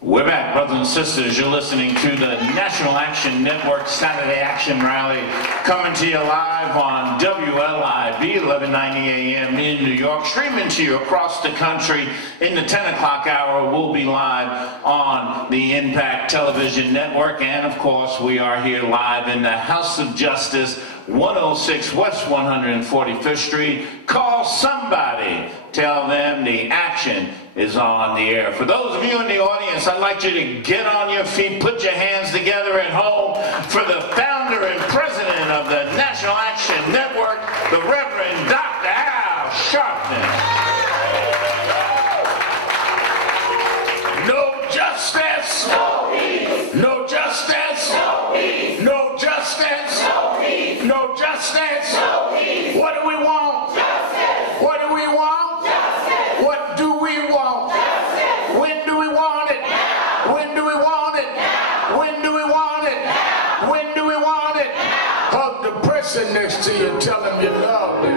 We're back, brothers and sisters. You're listening to the National Action Network Saturday Action Rally, coming to you live on WLIB 1190 AM in New York, streaming to you across the country. In the 10 o'clock hour, we'll be live on the Impact Television Network, and of course, we are here live in the House of Justice, 106 West 145th Street. Call somebody. Tell them the action is on the air. For those of you in the audience, I'd like you to get on your feet, put your hands together at home for the founder and president of the National Action Network, the Reverend Dr. Al Sharpton. No justice. No peace. No justice. No peace. No justice. No peace. No justice. No peace. What do we want? Justice. What do we want? Justice. What do we want? Justice. When do we want it? Now. When do we want it? Now. When do we want it? Now. When do we want it? Now. Hug the person next to you, tell them you love them.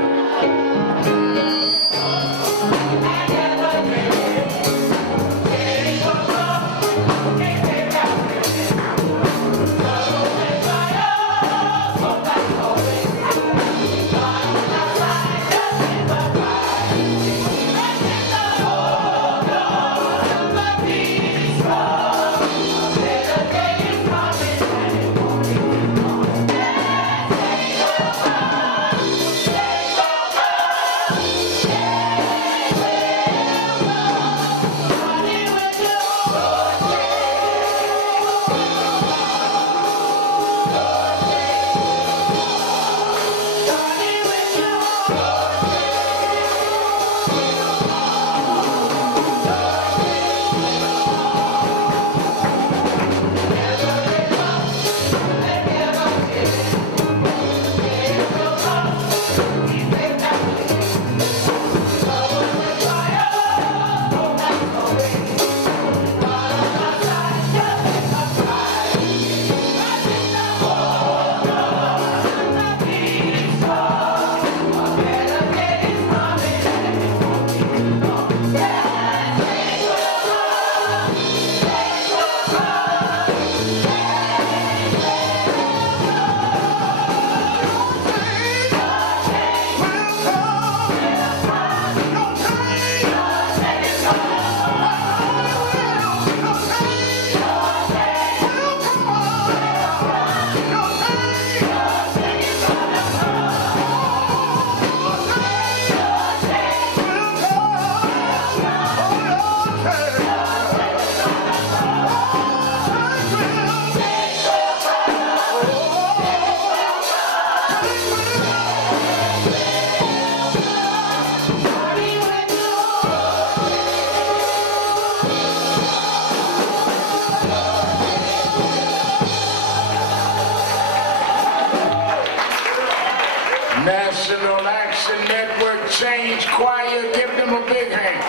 National Action Network Change Choir, give them a big hand.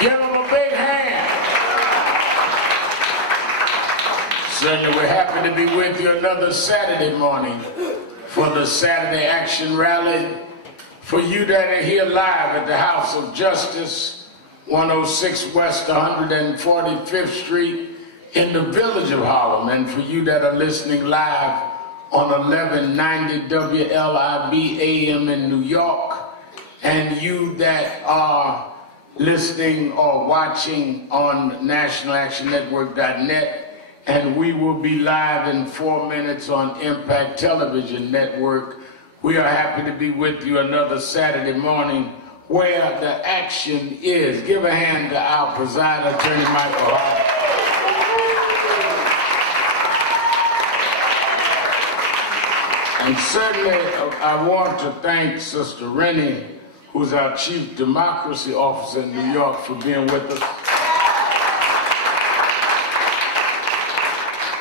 Give them a big hand. Certainly we're happy to be with you another Saturday morning for the Saturday Action Rally. For you that are here live at the House of Justice, 106 West 145th Street in the village of Harlem, and for you that are listening live on 1190 WLIB AM in New York, and you that are listening or watching on nationalactionnetwork.net, and we will be live in 4 minutes on Impact Television Network. We are happy to be with you another Saturday morning where the action is. Give a hand to our presider, Attorney Michael Hart. And certainly, I want to thank Sister Rennie, who's our Chief Democracy Officer in New York, for being with us.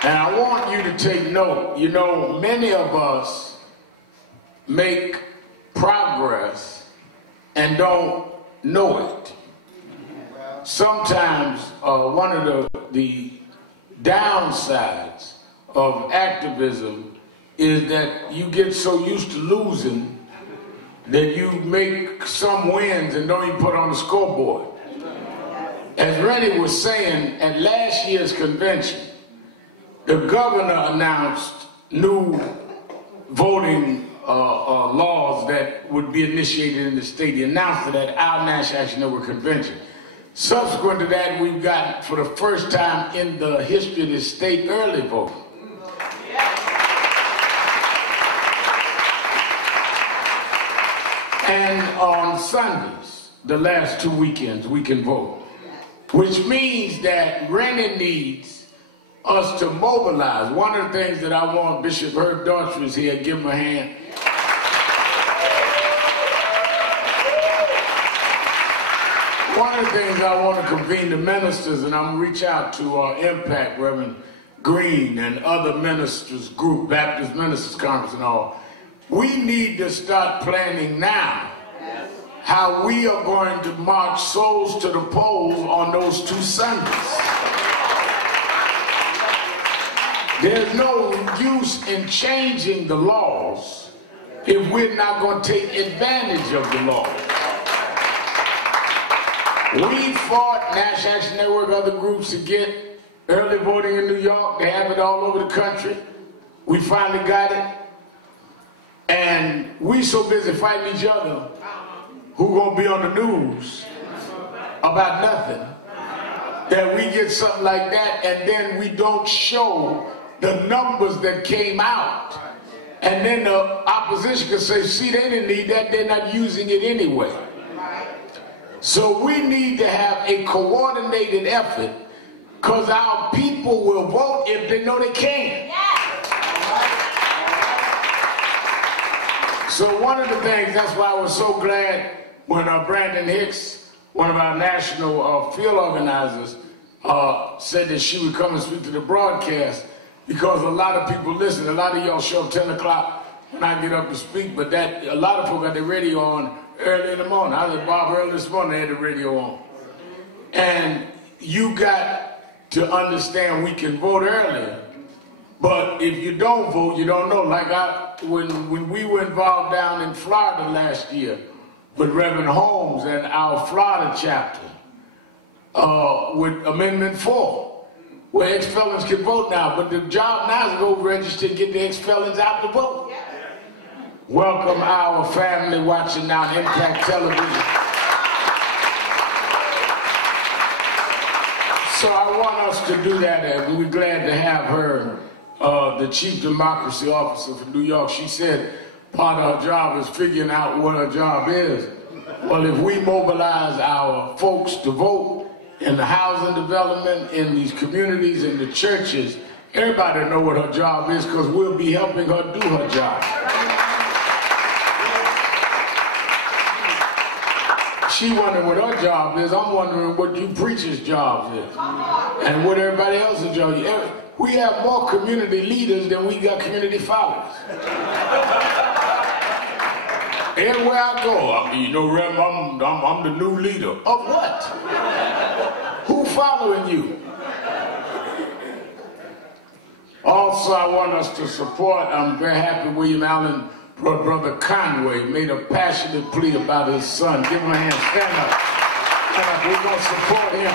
And I want you to take note. You know, many of us make progress and don't know it. Sometimes one of the downsides of activism is that you get so used to losing that you make some wins and don't even put on the scoreboard. as Rennie was saying, at last year's convention, the governor announced new voting laws that would be initiated in the state. He announced it at our National Action Network convention. Subsequent to that, we've got, for the first time in the history of the state, early voting. And on Sundays, the last 2 weekends, we can vote. Which means that Rennie needs us to mobilize. One of the things that I want Bishop Herb Daughtry is here, give him a hand. One of the things I want to convene the ministers, and I'm going to reach out to Impact, Reverend Green and other ministers group, Baptist Ministers Conference and all. We need to start planning now how we are going to march souls to the polls on those 2 Sundays. There's no use in changing the laws if we're not going to take advantage of the law. We fought, National Action Network, other groups, to get early voting in New York. They have it all over the country. We finally got it. And we so busy fighting each other, who gonna be on the news about nothing, that we get something like that and then we don't show the numbers that came out. And then the opposition can say, see, they didn't need that, they're not using it anyway. So we need to have a coordinated effort, because our people will vote if they know they can. So one of the things, that's why I was so glad when Brandon Hicks, one of our national field organizers, said that she would come and speak to the broadcast, because a lot of people listen. A lot of y'all show up 10 o'clock when I get up to speak, but a lot of folks got their radio on early in the morning. I was at Bob early this morning, they had the radio on. And you got to understand we can vote earlier, but if you don't vote, you don't know. Like when we were involved down in Florida last year with Reverend Holmes and our Florida chapter with Amendment 4, where ex-felons can vote now, but the job now is to go register and get the ex-felons out to vote. Welcome our family watching now Impact Television. So I want us to do that, and we're glad to have her, the Chief Democracy Officer for New York. She said part of her job is figuring out what her job is. Well, if we mobilize our folks to vote in the housing development, in these communities, in the churches, everybody know what her job is, because we'll be helping her do her job. She wondering what her job is. I'm wondering what you preachers' jobs is, and what everybody else's job is. We have more community leaders than we got community followers. Everywhere I go, I mean, you know, Rem, I'm the new leader. Of what? Who following you? Also, I want us to support, I'm very happy William Allen, Brother Conway, made a passionate plea about his son. Give him a hand, stand up. Stand up. We're going to support him.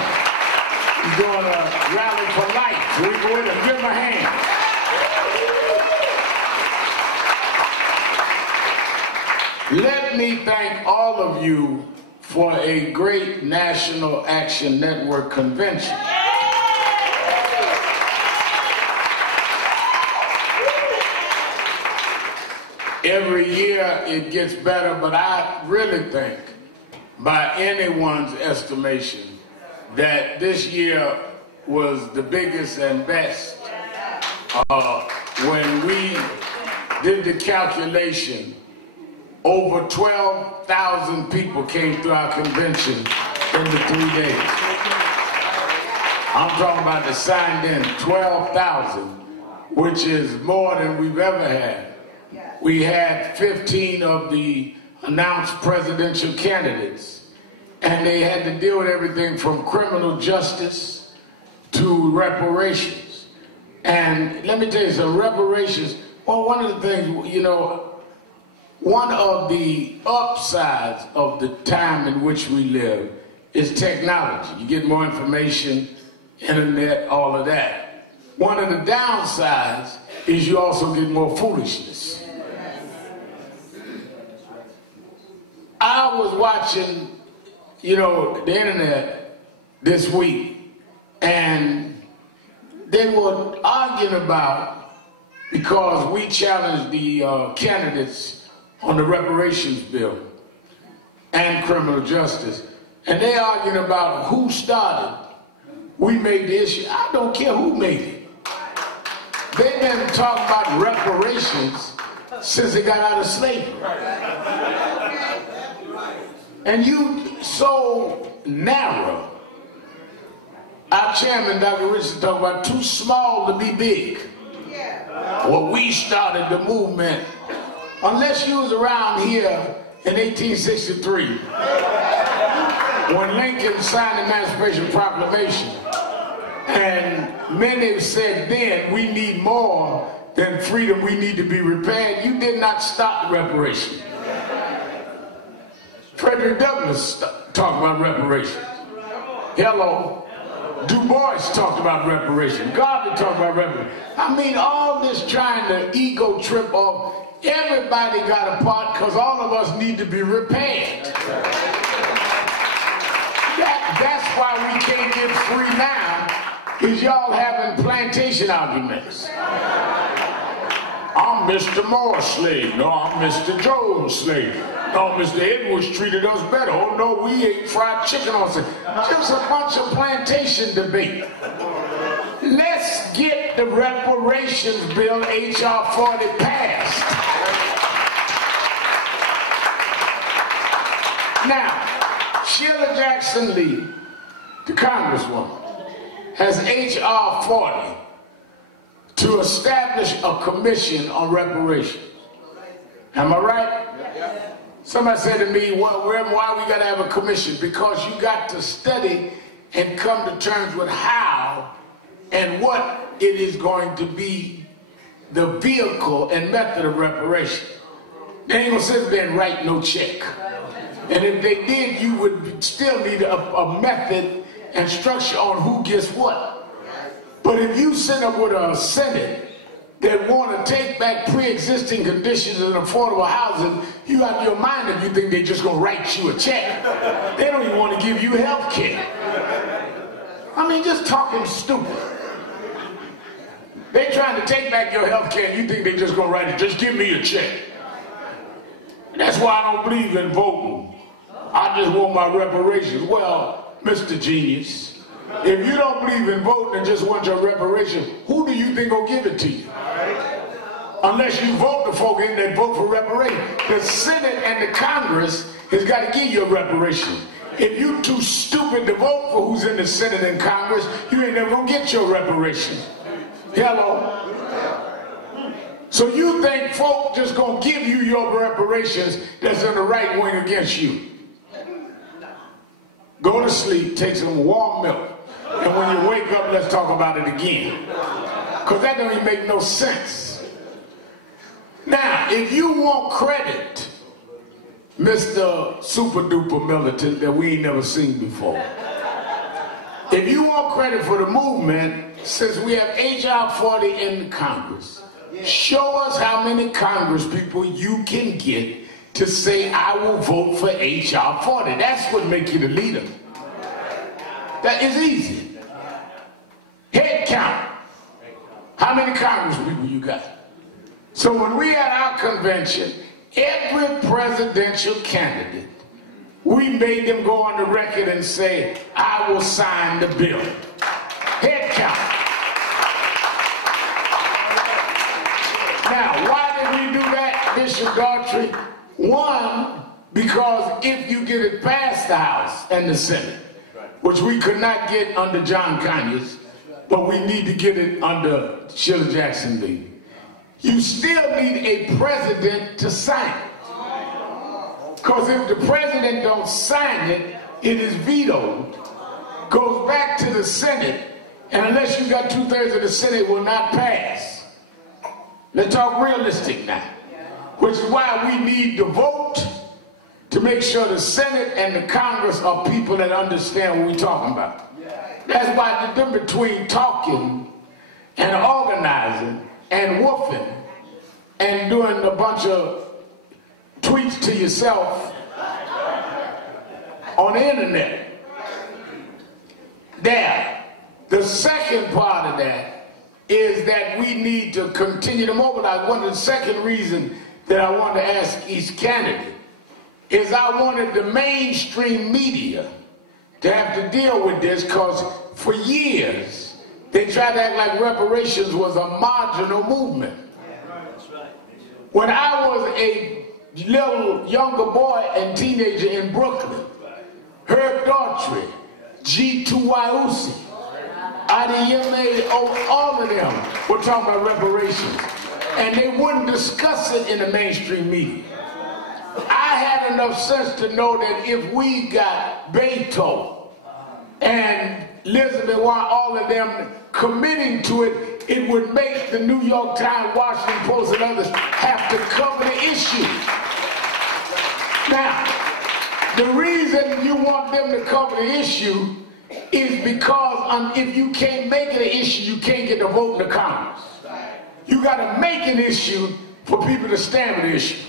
He's doing a rally for life. So we go in and give him a hand. Let me thank all of you for a great National Action Network convention. Every year it gets better, but I really think, by anyone's estimation, that this year was the biggest and best. When we did the calculation, over 12,000 people came through our convention in the 3 days. I'm talking about the signed in 12,000, which is more than we've ever had. We had 15 of the announced presidential candidates, and they had to deal with everything from criminal justice to reparations. And let me tell you some reparations. Well, one of the things, you know, one of the upsides of the time in which we live is technology. You get more information, internet, all of that. One of the downsides is you also get more foolishness. I was watching, the internet this week, and they were arguing about, because we challenged the candidates on the reparations bill and criminal justice, and they arguing about who started. We made the issue. I don't care who made it. They've been talking about reparations since they got out of slavery. And you so narrow. Our chairman, Dr. Richardson, talked about too small to be big. Well, we started the movement. Unless you was around here in 1863, when Lincoln signed the Emancipation Proclamation, and many said then, we need more than freedom, we need to be repaired. You did not stop the reparation. Frederick Douglass talked about reparations. Hello. Du Bois talked about reparation. Gardner talked about reparation. I mean, all this trying to ego trip off, everybody got a part because all of us need to be repaired. That's why we can't get free now, is y'all having plantation arguments. I'm Mr. Moore's slave. No, I'm Mr. Jones' slave. No, Mr. Edwards treated us better. Oh, no, we ate fried chicken on Sunday. Just a bunch of plantation debate. Let's get the reparations bill, H.R. 40, passed. Now, Sheila Jackson Lee, the Congresswoman, has H.R. 40 to establish a commission on reparations. Am I right? Yeah. Somebody said to me, well, why we got to have a commission? Because you got to study and come to terms with how and what it is going to be the vehicle and method of reparation. They ain't going to sit there and write no check. And if they did, you would still need a method and structure on who gets what. But if you sit up with a Senate that want to take back pre-existing conditions in affordable housing, you out of your mind if you think they're just going to write you a check. They don't even want to give you health care. I mean, just talking stupid. They're trying to take back your health care and you think they're just going to write it, just give me a check. That's why I don't believe in voting. I just want my reparations. Well, Mr. Genius, if you don't believe in voting and just want your reparations, who do you think will give it to you? Unless you vote the folk in that vote for reparations. The Senate and the Congress has got to give you a reparation. If you too stupid to vote for who's in the Senate and Congress, you ain't never gonna get your reparations. Hello? So you think folk just gonna give you your reparations that's in the right wing against you? Go to sleep, take some warm milk, and when you wake up, let's talk about it again. Because that don't even make no sense. Now, if you want credit, Mr. Super Duper Militant that we ain't never seen before, if you want credit for the movement, since we have H.R. 40 in the Congress, show us how many Congress people you can get to say, I will vote for H.R. 40. That's what makes you the leader. That is easy. Head count. How many Congress people you got? So when we had our convention, every presidential candidate, we made them go on the record and say, I will sign the bill. Head count. Now, why did we do that, Bishop Daughtry? One, because if you get it past the House and the Senate, which we could not get under John Conyers, but we need to get it under Sheila Jackson Lee, you still need a president to sign it. Because if the president don't sign it, it is vetoed, goes back to the Senate, and unless you got 2/3 of the Senate, it will not pass. Let's talk realistic now, which is why we need to vote to make sure the Senate and the Congress are people that understand what we're talking about. That's why the difference between talking and organizing and woofing and doing a bunch of tweets to yourself on the internet. There. The second part of that is that we need to continue to mobilize. One of the second reasons that I wanted to ask each candidate is I wanted the mainstream media to have to deal with this, because for years they tried to act like reparations was a marginal movement. When I was a little younger boy and teenager in Brooklyn, Herb Daughtry, G2Y Uzi, Adeyemi, all of them were talking about reparations. And they wouldn't discuss it in the mainstream media. I had enough sense to know that if we got Beto and Elizabeth Warren, all of them committing to it, it would make the New York Times, Washington Post, and others have to cover the issue. Now, the reason you want them to cover the issue is because if you can't make it an issue, you can't get the vote in the Congress. You got to make an issue for people to stand with the issue.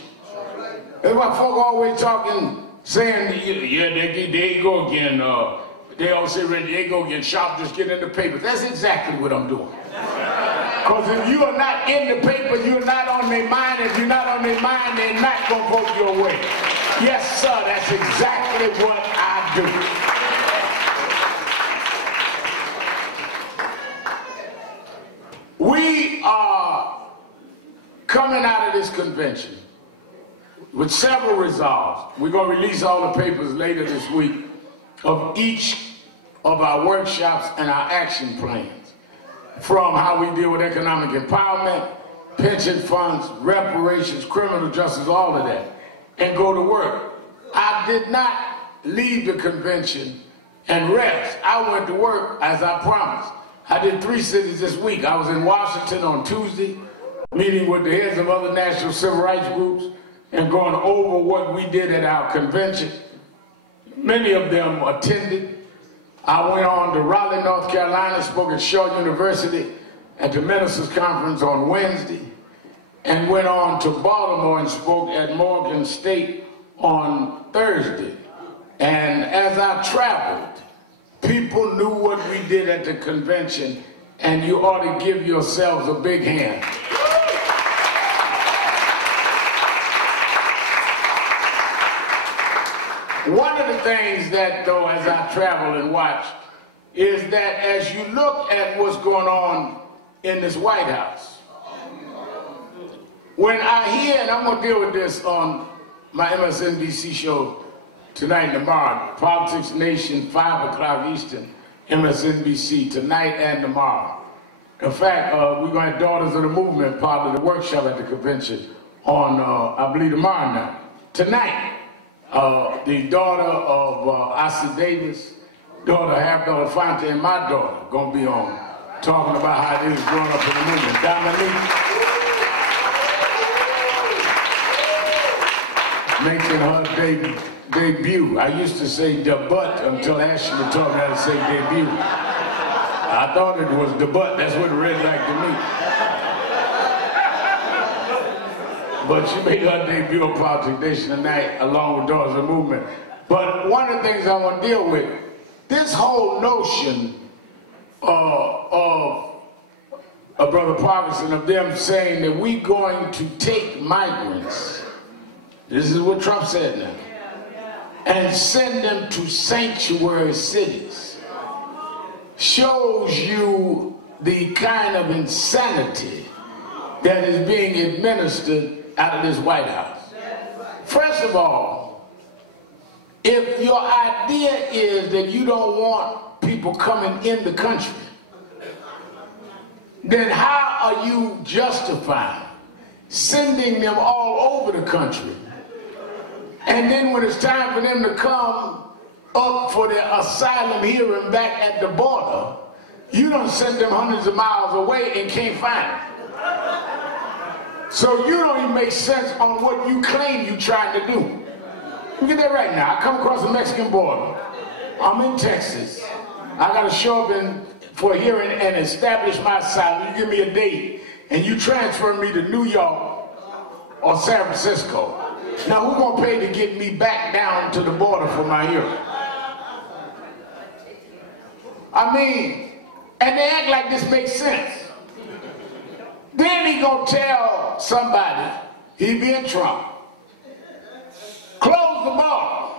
That's why folk always talking, saying, yeah, there you go again. They always say, there you go again, shop just getting in the paper. That's exactly what I'm doing. Because if you are not in the paper, you're not on their mind. If you're not on their mind, they're not going to vote your way. Yes, sir, that's exactly what I do. We are coming out of this convention with several resolves. We're going to release all the papers later this week of each of our workshops and our action plans, from how we deal with economic empowerment, pension funds, reparations, criminal justice, all of that, and go to work. I did not leave the convention and rest. I went to work as I promised. I did 3 cities this week. I was in Washington on Tuesday, meeting with the heads of other national civil rights groups and going over what we did at our convention. Many of them attended. I went on to Raleigh, North Carolina, spoke at Shaw University at the Ministers Conference on Wednesday, and went on to Baltimore and spoke at Morgan State on Thursday. And as I traveled, people knew what we did at the convention, and you ought to give yourselves a big hand. One of the things that, though, as I travel and watch, is that as you look at what's going on in this White House, when I hear, and I'm going to deal with this on my MSNBC show tonight and tomorrow, Politics Nation, 5 o'clock Eastern, MSNBC, tonight and tomorrow. In fact, we're going to have Daughters of the Movement, part of the workshop at the convention, on, I believe, tomorrow night. Tonight, the daughter of Ossie Davis, half-daughter Fonte, and my daughter going to be on, talking about how it is growing up in the movement. Dominique, making her debut. I used to say debut until Ashley taught me how to say debut. I thought it was debut. That's what it read like to me. But she made her debut on Politics Nation tonight, along with Daughters of the Movement. But one of the things I want to deal with, this whole notion of Brother Parkinson, of them saying that we're going to take migrants, this is what Trump said now, and send them to sanctuary cities, shows you the kind of insanity that is being administered out of this White House. First of all, if your idea is that you don't want people coming in the country, then how are you justifying sending them all over the country? And then when it's time for them to come up for their asylum hearing back at the border, you don't send them hundreds of miles away and can't find them. So you don't even make sense on what you claim you're trying to do. Look at that right now. I come across the Mexican border. I'm in Texas. I got to show up for a hearing and establish my asylum. You give me a date, and you transfer me to New York or San Francisco. Now, who's going to pay to get me back down to the border for my hearing? I mean, and they act like this makes sense. Then he gonna tell somebody, he being Trump, close the border.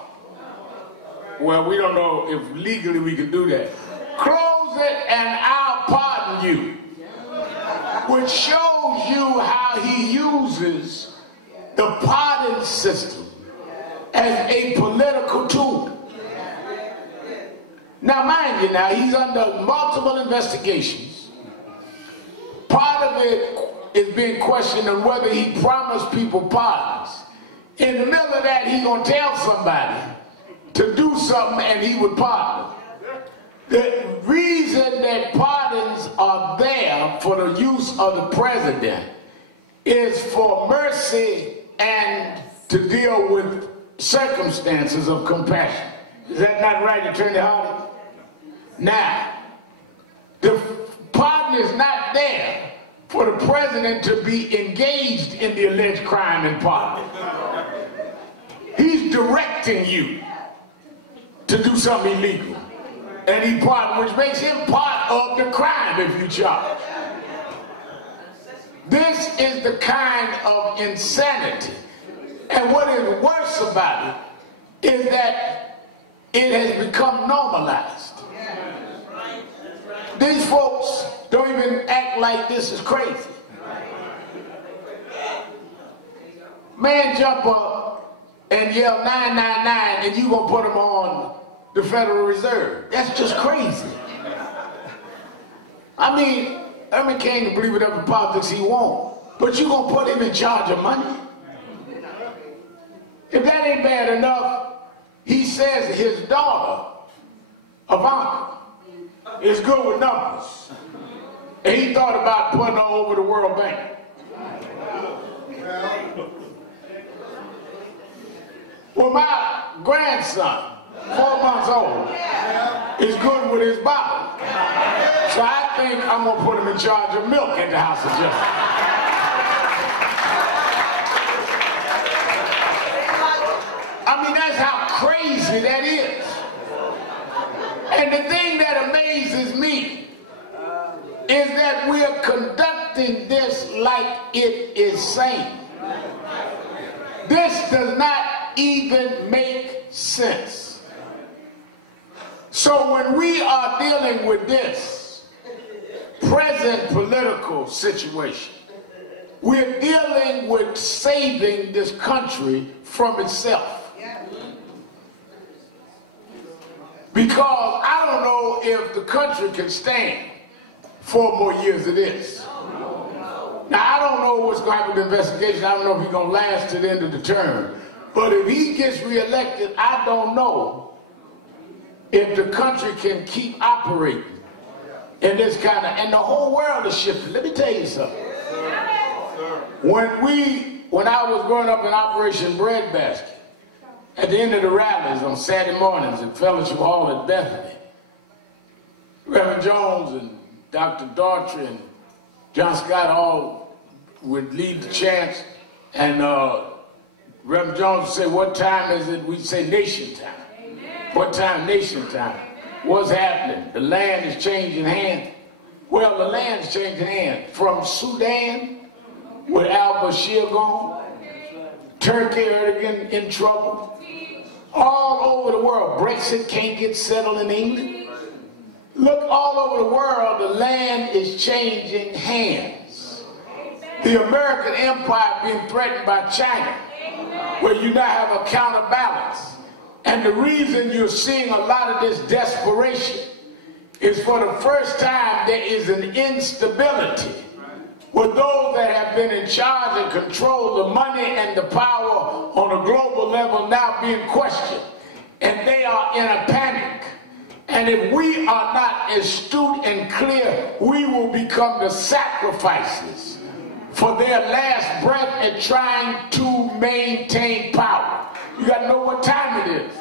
Well, we don't know if legally we can do that. Close it and I'll pardon you. Which shows you how he uses the pardon system as a political tool. Now, mind you, now he's under multiple investigations. Part of it is being questioned on whether he promised people pardons. In the middle of that, he's going to tell somebody to do something and he would pardon. The reason that pardons are there for the use of the president is for mercy and to deal with circumstances of compassion. Is that not right, Attorney Hardy? Now, the pardon is not there for the president to be engaged in the alleged crime and pardon. He's directing you to do something illegal. And he pardoned, which makes him part of the crime if you charge. This is the kind of insanity. And what is worse about it is that it has become normalized. These folks don't even act like this is crazy. Man jump up and yell 999 and you gonna put him on the Federal Reserve. That's just crazy. I mean King can believe whatever politics he wants, but you gonna put him in charge of money? If that ain't bad enough, he says his daughter, Ivanka, is good with numbers. And he thought about putting her over the World Bank. Well, my grandson, 4 months old, is good with his bottle. So I think I'm going to put him in charge of milk at the House of Justice. I mean, that's how crazy that is. And the thing that amazes me is that we are conducting this like it is sane. This does not even make sense. So when we are dealing with this present political situation, we're dealing with saving this country from itself. Because I don't know if the country can stand 4 more years of this. Now, I don't know what's going to happen with the investigation. I don't know if he's going to last to the end of the term. But if he gets reelected, I don't know if the country can keep operating in this kind of, and the whole world is shifting. Let me tell you something. When I was growing up in Operation Breadbasket, at the end of the rallies on Saturday mornings at Fellowship Hall at Bethany, Reverend Jones and Dr. Daughtry and John Scott all would lead the chants, and Reverend Jones would say, "What time is it?" We'd say, "Nation time." Amen. What time? Nation time. What's happening? The land is changing hands. Well, the land's changing hands. From Sudan, with al-Bashir gone, Turkey again in trouble. All over the world, Brexit can't get settled in England. Look, all over the world, the land is changing hands. The American empire being threatened by China, where you now have a counterbalance. And the reason you're seeing a lot of this desperation is for the first time there is an instability with those that have been in charge and control the money and the power on a global level now being questioned. And they are in a panic. And if we are not astute and clear, we will become the sacrifices for their last breath at trying to maintain power. You got to know what time it is.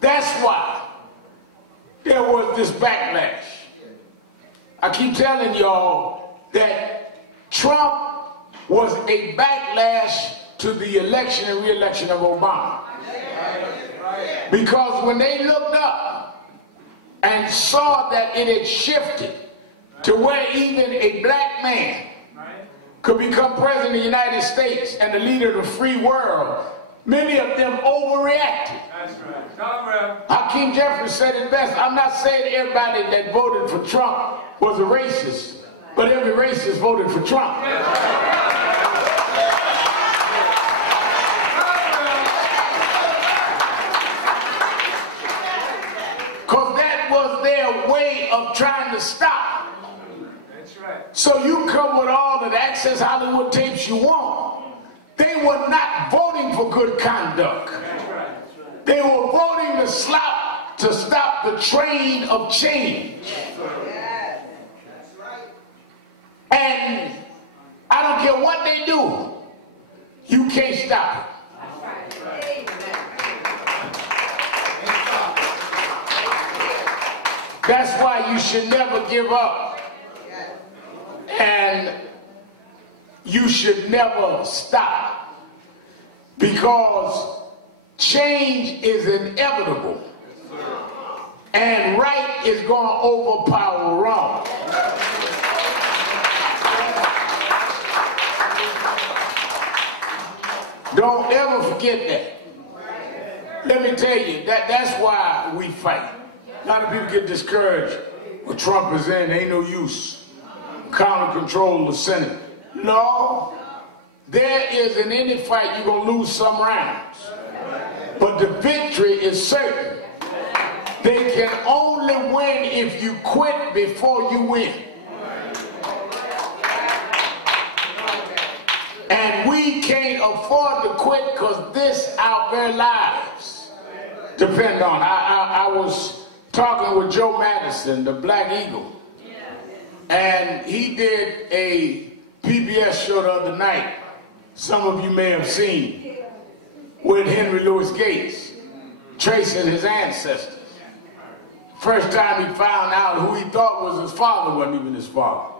That's why there was this backlash. I keep telling y'all that Trump was a backlash to the election and re-election of Obama. Because when they looked up and saw that it had shifted to where even a black man could become president of the United States and the leader of the free world, many of them overreacted. That's right. Hakeem Jeffries said it best. I'm not saying everybody that voted for Trump was a racist, but every racist voted for Trump. Because that was their way of trying to stop. That's right. So you come with all of the Access Hollywood tapes you want. They were not voting for good conduct. They were voting to stop the train of change. And I don't care what they do, you can't stop it. That's why you should never give up. And you should never stop. Because change is inevitable. And right is going to overpower wrong. Don't ever forget that. Let me tell you, that's why we fight. A lot of people get discouraged. When Trump is in, ain't no use. Counter control the Senate. No, there is in any fight you're going to lose some rounds. But the victory is certain. They can only win if you quit before you win. And we can't afford to quit because this, our very lives, depend on. I was talking with Joe Madison, the Black Eagle, and he did a PBS show the other night, some of you may have seen, with Henry Louis Gates, tracing his ancestors. First time he found out who he thought was his father wasn't even his father.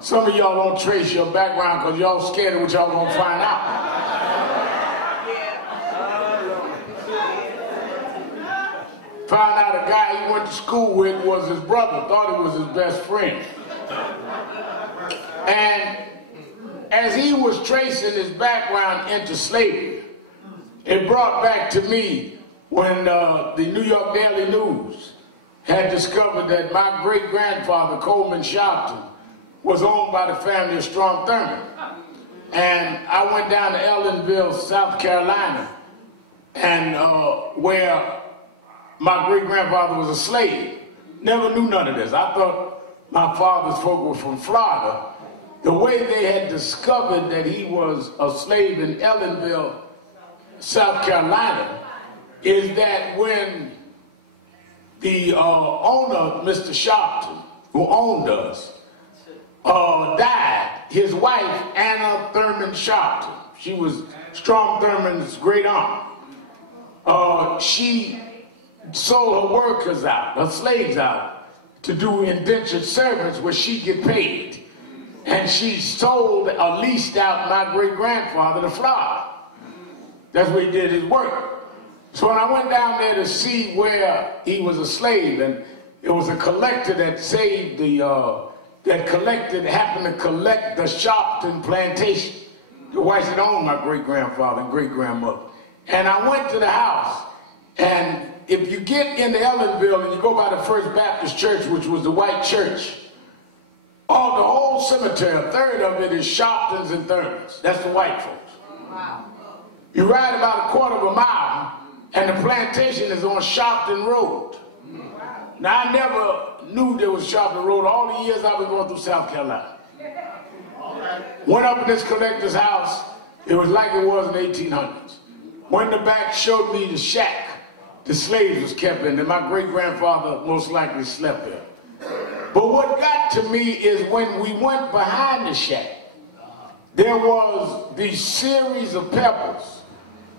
Some of y'all don't trace your background because y'all scared of what y'all gonna find out. Found out a guy he went to school with was his brother, thought he was his best friend. And as he was tracing his background into slavery, it brought back to me when the New York Daily News had discovered that my great-grandfather, Coleman Sharpton, was owned by the family of Strom Thurmond. And I went down to Ellenville, South Carolina, and where my great-grandfather was a slave. Never knew none of this. I thought my father's folk were from Florida. The way they had discovered that he was a slave in Ellenville, South Carolina, is that when the owner, Mr. Sharpton, who owned us, died, his wife, Anna Thurman Sharpton, she was Strom Thurmond's great aunt, she sold her workers out, her slaves out, to do indentured service where she'd get paid. And she sold or leased out my great-grandfather to Florida. That's where he did his work. So when I went down there to see where he was a slave, and it was a collector that saved the, happened to collect the Sharpton plantation. The whites that owned my great-grandfather and great-grandmother. And I went to the house, and if you get into Ellenville and you go by the First Baptist Church, which was the white church, the whole cemetery, a third of it is Sharptons and Thurmons. That's the white folks. Wow. You ride about a quarter of a mile, and the plantation is on Sharpton Road. Wow. Now, I never knew there was Sharpton Road all the years I was going through South Carolina. Went up in this collector's house. It was like it was in the 1800s. Went in the back, showed me the shack the slaves was kept in, and my great-grandfather most likely slept there. But what got to me is when we went behind the shack, there was these series of pebbles,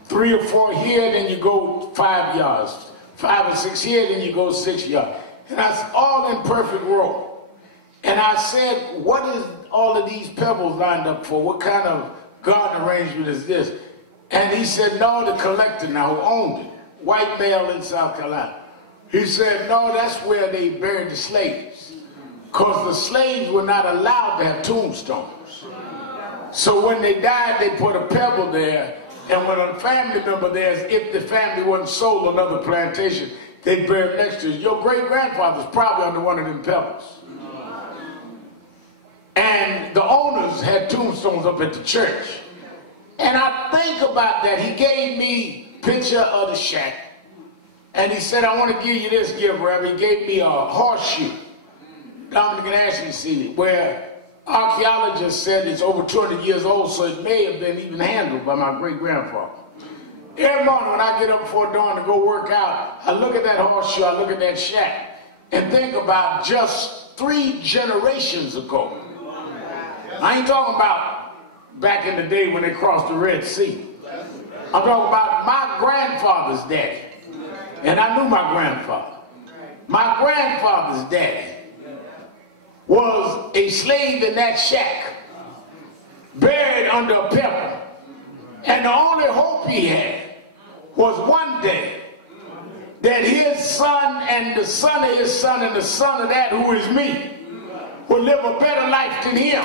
3 or 4 here, then you go 5 yards, 5 or 6 here, then you go 6 yards. And that's all in perfect row. And I said, what is all of these pebbles lined up for? What kind of garden arrangement is this? And he said, no, the collector now who owned it, white male in South Carolina. He said, no, that's where they buried the slaves. Because the slaves were not allowed to have tombstones. So when they died, they put a pebble there. And when a family member there, if the family wasn't sold another plantation, they buried next to it. Your great-grandfather's probably under one of them pebbles. And the owners had tombstones up at the church. And I think about that. He gave me a picture of the shack. And he said, I want to give you this gift, Rabbi. He gave me a horseshoe. Dominican Ashley seen it, where archaeologists said it's over 200 years old, so it may have been even handled by my great-grandfather. Every morning when I get up before dawn to go work out, I look at that horseshoe, I look at that shack, and think about just 3 generations ago. I ain't talking about back in the day when they crossed the Red Sea. I'm talking about my grandfather's daddy. And I knew my grandfather. My grandfather's daddy was a slave in that shack, buried under a pebble. And the only hope he had was one day that his son and the son of his son and the son of that who is me would live a better life than him.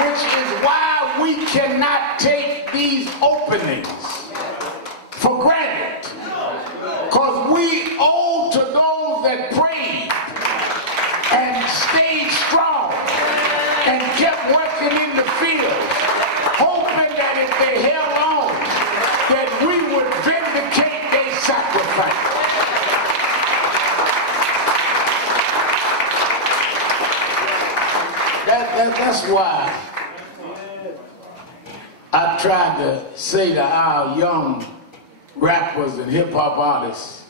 Which is why we cannot take these openings for granted. Because we owe to those that prayed and stayed strong and kept working in the field, hoping that if they held on, that we would vindicate their sacrifice. That's why I tried to say to our young rappers and hip-hop artists,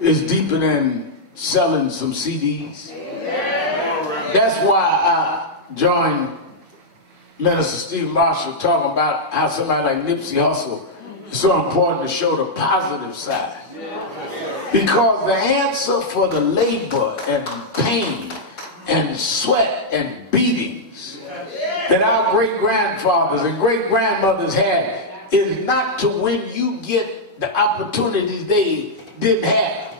it's deeper than selling some CDs. That's why I joined Minister Steve Marshall talking about how somebody like Nipsey Hussle is so important to show the positive side. Because the answer for the labor and pain and sweat and beatings that our great-grandfathers and great-grandmothers had is not to when you get the opportunities they didn't have.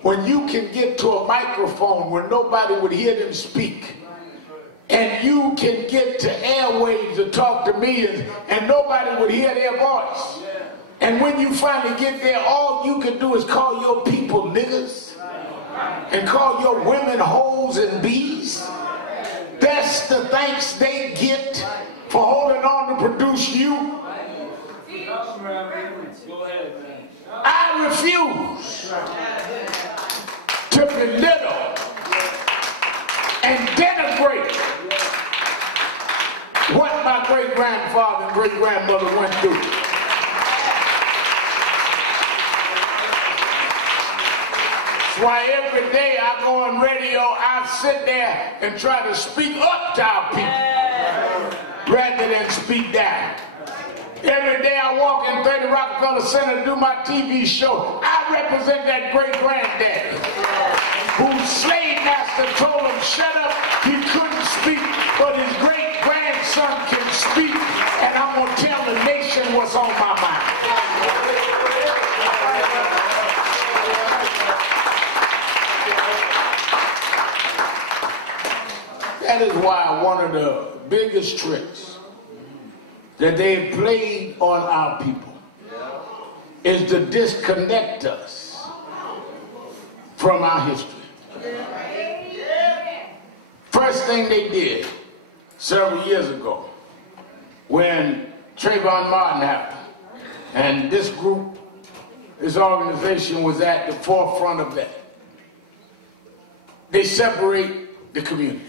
When you can get to a microphone where nobody would hear them speak, and you can get to airwaves to talk to millions and nobody would hear their voice. And when you finally get there, all you can do is call your people niggas and call your women hoes and bees. That's the thanks they get for holding on to produce you. I refuse to belittle and denigrate what my great-grandfather and great-grandmother went through. That's why every day I go on radio, I sit there and try to speak up to our people rather than speak down. Every day I walk in 30 Rockefeller Center to do my TV show, I represent that great-granddaddy whose slave master told him, shut up, he couldn't speak, but his great-grandson can speak, and I'm going to tell the nation what's on my mind. That is why one of the biggest tricks that they played on our people is to disconnect us from our history. First thing they did several years ago when Trayvon Martin happened, and this group, this organization was at the forefront of that. They separate the community.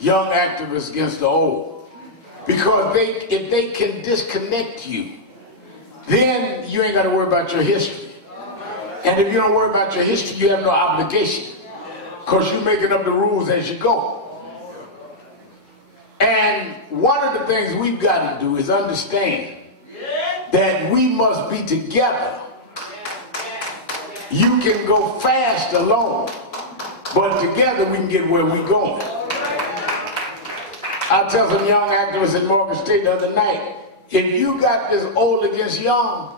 Young activists against the old. Because if they can disconnect you, then you ain't got to worry about your history. And if you don't worry about your history, you have no obligation because you're making up the rules as you go. And one of the things we've got to do is understand that we must be together. You can go fast alone, but together we can get where we're going. I tell some young activists at Morgan State the other night, if you got this old against young,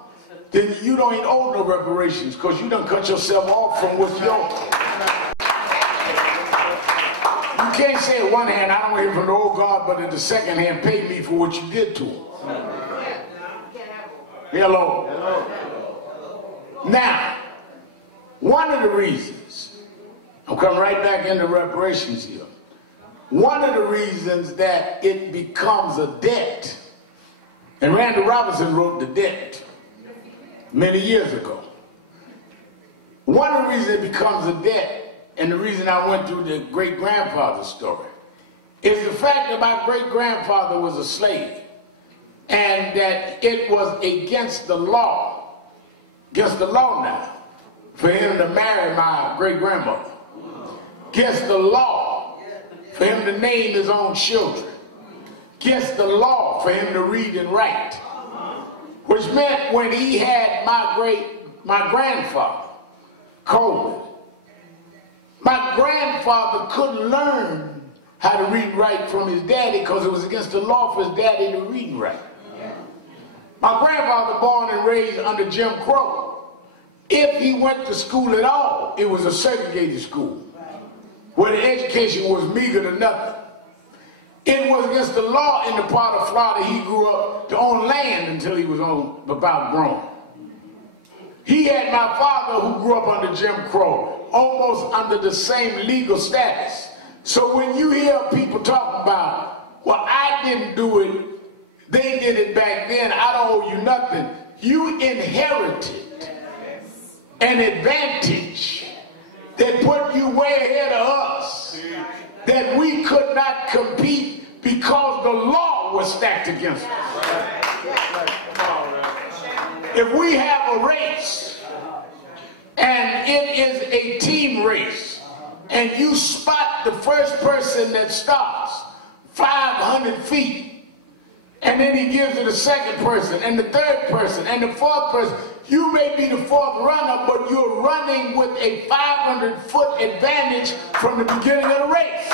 then you don't even owe no reparations because you done cut yourself off from what's yours. You can't say at one hand, I don't hear from the old God, but at the second hand, pay me for what you did to him. Hello. Now, one of the reasons, I'm coming right back into reparations here. One of the reasons that it becomes a debt, and Randall Robinson wrote The Debt many years ago. One of the reasons it becomes a debt, and the reason I went through the great-grandfather story, is the fact that my great-grandfather was a slave, and that it was against the law now, for him to marry my great-grandmother. Against the law for him to name his own children. Against the law for him to read and write. Which meant when he had my grandfather, Coleman, my grandfather couldn't learn how to read and write from his daddy because it was against the law for his daddy to read and write. My grandfather, born and raised under Jim Crow, if he went to school at all, it was a segregated school, where the education was meager to nothing. It was against the law in the part of Florida he grew up to own land until he was about grown. He had my father who grew up under Jim Crow, almost under the same legal status. So when you hear people talking about, well, I didn't do it, they did it back then, I don't owe you nothing. You inherited an advantage that put you way ahead of us, that we could not compete because the law was stacked against us. If we have a race, and it is a team race, and you spot the first person that starts 500 feet, and then he gives it a second person, and the third person, and the fourth person, you may be the fourth runner, but you're running with a 500-foot advantage from the beginning of the race.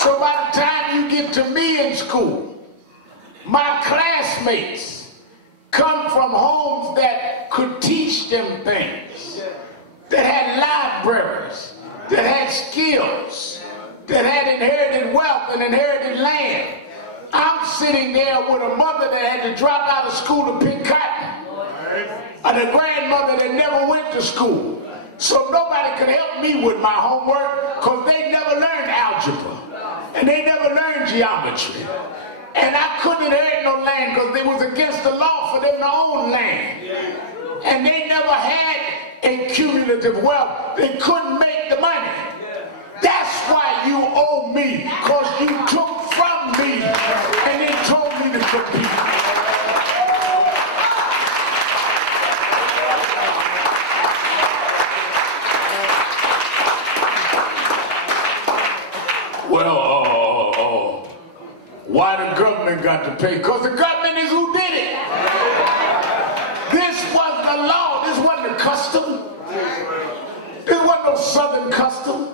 So by the time you get to me in school, my classmates come from homes that could teach them things, that had libraries, that had skills, that had inherited wealth and inherited land. I'm sitting there with a mother that had to drop out of school to pick cotton, and a grandmother that never went to school. So nobody could help me with my homework because they never learned algebra, and they never learned geometry. And I couldn't inherit no land because it was against the law for them to own land. And they never had a cumulative wealth. They couldn't make the money. That's why you owe me, because you took from me and then told me to compete. Well, why the government got to pay? Because the government is who did it. This was the law. This wasn't a custom. This wasn't no Southern custom.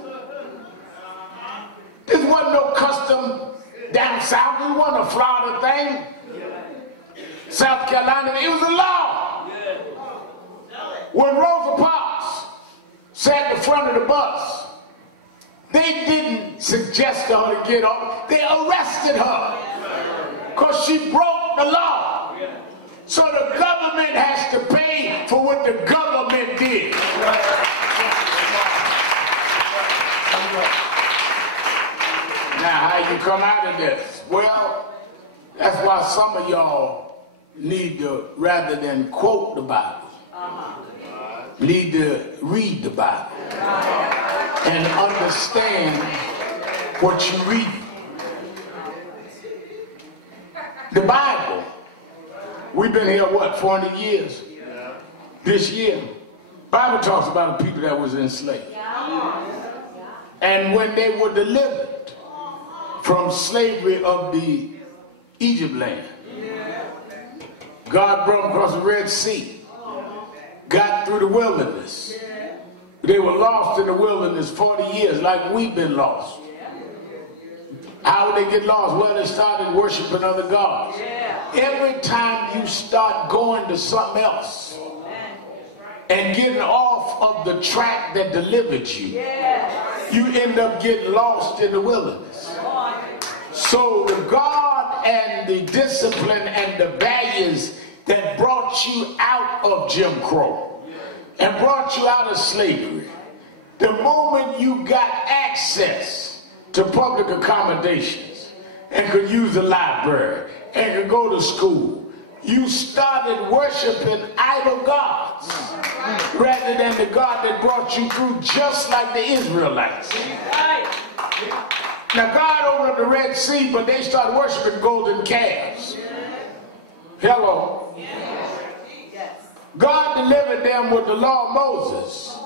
This wasn't no custom down south. This wasn't a Florida thing. South Carolina, it was a law. When Rosa Parks sat in the front of the bus, they didn't suggest to her to get off. They arrested her because she broke the law. So the government has to pay for what the government did. Now, how you come out of this? Well, that's why some of y'all need to, rather than quote the Bible, need to read the Bible and understand what you read. The Bible, we've been here, what, 400 years? This year. Bible talks about the people that was enslaved. And when they were delivered from slavery of the Egypt land, God brought them across the Red Sea, got through the wilderness. They were lost in the wilderness 40 years like we've been lost. How would they get lost? Well, they started worshiping other gods. Every time you start going to something else and getting off of the track that delivered you, you end up getting lost in the wilderness. So the God and the discipline and the values that brought you out of Jim Crow and brought you out of slavery, the moment you got access to public accommodations and could use the library and could go to school, you started worshiping idol gods rather than the God that brought you through, just like the Israelites. Now God opened up the Red Sea, but they started worshiping golden calves. Hello. God delivered them with the law of Moses.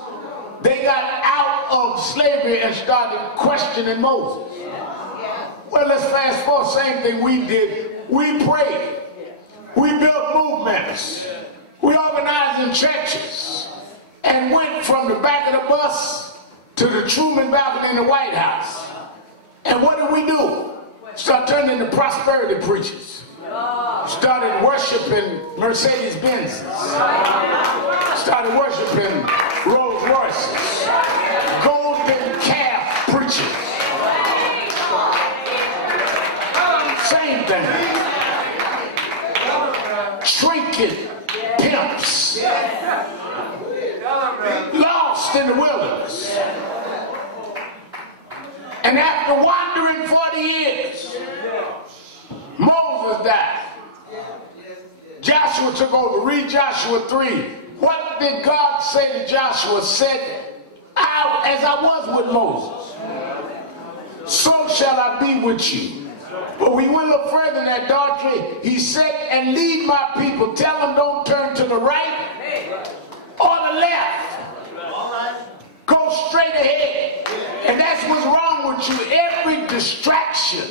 They got out of slavery and started questioning Moses. Well, let's fast forward. Same thing we did. We prayed. We built movements. We organized in churches and went from the back of the bus to the Truman balcony in the White House. And what did we do? Start turning into prosperity preachers. Started worshiping Mercedes Benzes. Started worshiping Rolls Royces. Golden calf preachers. Same thing. Trinket pimps. Lost in the wilderness. And after wandering 40 years, Moses died. Joshua took over. Read Joshua 3. What did God say to Joshua? Said, as I was with Moses, so shall I be with you. But we went a little further than that, Daughtry. He said, and lead my people. Tell them don't turn to the right or the left. Go straight ahead. And that's what's wrong with you. Every distraction,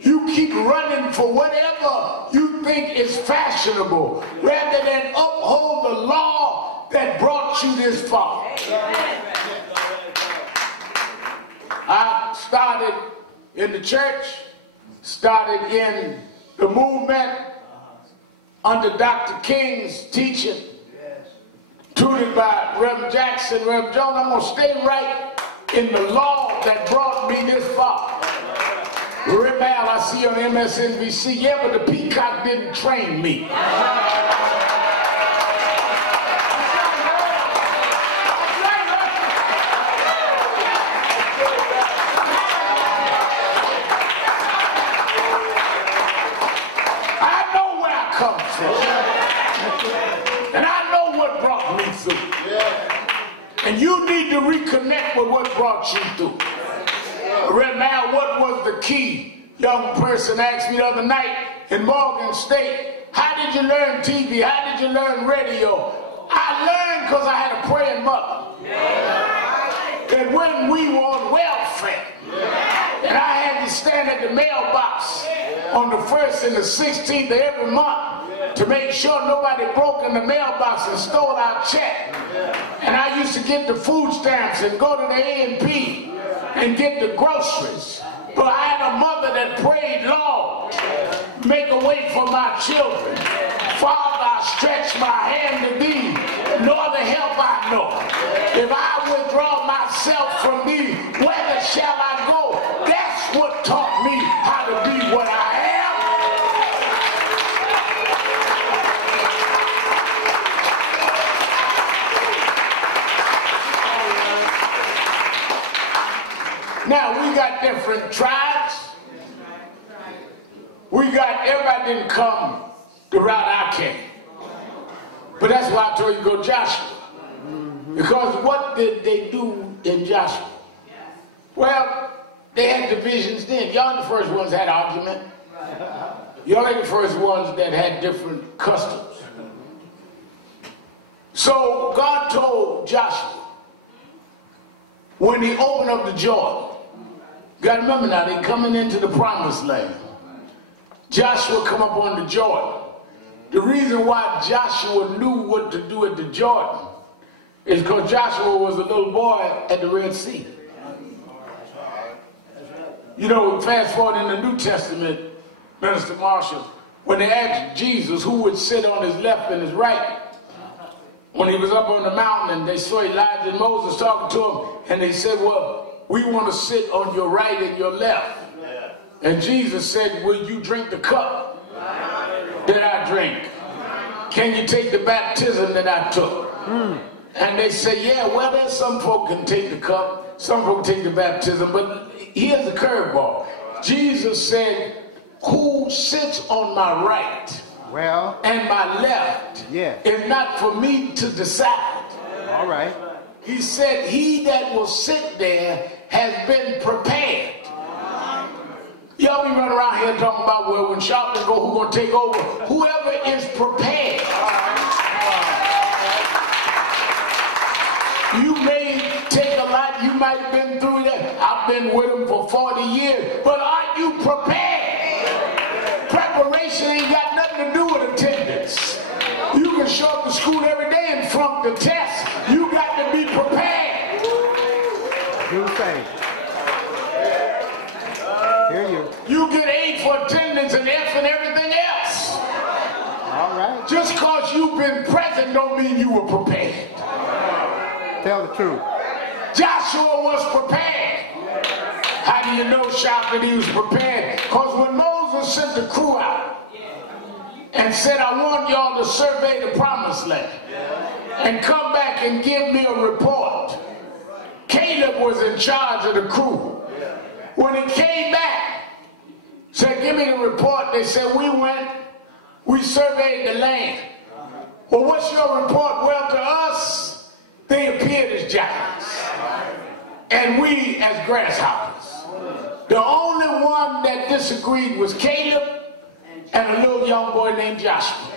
you keep running for whatever you think is fashionable rather than uphold the law that brought you this far. I started in the church, started in the movement under Dr. King's teaching, tutored by Reverend Jackson, Reverend Jones. I'm going to stay right in the law that brought me this far. Rip Al, I see on MSNBC. Yeah, but the peacock didn't train me. I know where I come from. And I know what brought me through. And you need to reconnect with what brought you through. Right now, what was the key? Young person asked me the other night in Morgan State, how did you learn TV? How did you learn radio? I learned because I had a praying mother. That when we were on welfare, and I had to stand at the mailbox on the 1st and the 16th of every month to make sure nobody broke in the mailbox and stole our check. And I used to get the food stamps and go to the A&P and get the groceries. But I had a mother that prayed, Lord, make a way for my children. Father, I stretch my hand to thee, nor the help I know. If I withdraw myself from thee, whither shall I go? That's what taught me how to be what I am. Now, we got different tribes. Everybody didn't come the route I came. But that's why I told you to go Joshua. Because what did they do in Joshua? Well, they had divisions then. Y'all ain't the first ones that had argument. Y'all ain't the first ones that had different customs. So God told Joshua, when he opened up the Jordan, you got to remember now, they're coming into the promised land. Joshua come up on the Jordan. The reason why Joshua knew what to do at the Jordan is because Joshua was a little boy at the Red Sea. You know, fast forward in the New Testament, Minister Marshall, when they asked Jesus who would sit on his left and his right, when he was up on the mountain and they saw Elijah and Moses talking to him, and they said, well, we want to sit on your right and your left. And Jesus said, will you drink the cup that I drink? Can you take the baptism that I took? And they say, yeah, well, there's some folk can take the cup, some folk take the baptism, but here's the curveball. Jesus said, who sits on my right and my left is not for me to decide. All right. He said, he that will sit there has been prepared. Y'all be running around here talking about, well, when Sharpton go, who's going to take over? Whoever is prepared. You may take a lot, you might have been through that. I've been with them for 40 years, but are you prepared? Preparation ain't got nothing to do with attendance. You can show up to school every day and flunk the test. You got to be prepared. Do say. Hear you. You get A for attendance and F and everything else. All right. Just because you've been present don't mean you were prepared. Tell the truth. Joshua was prepared. How do you know, Shout, that he was prepared? Because when Moses sent the crew out and said, I want y'all to survey the promised land and come back and give me a report, Caleb was in charge of the crew. When he came back, said, give me the report. They said, we surveyed the land. Well, what's your report? Well, to us, they appeared as giants, and we as grasshoppers. The only one that disagreed was Caleb and a little young boy named Joshua.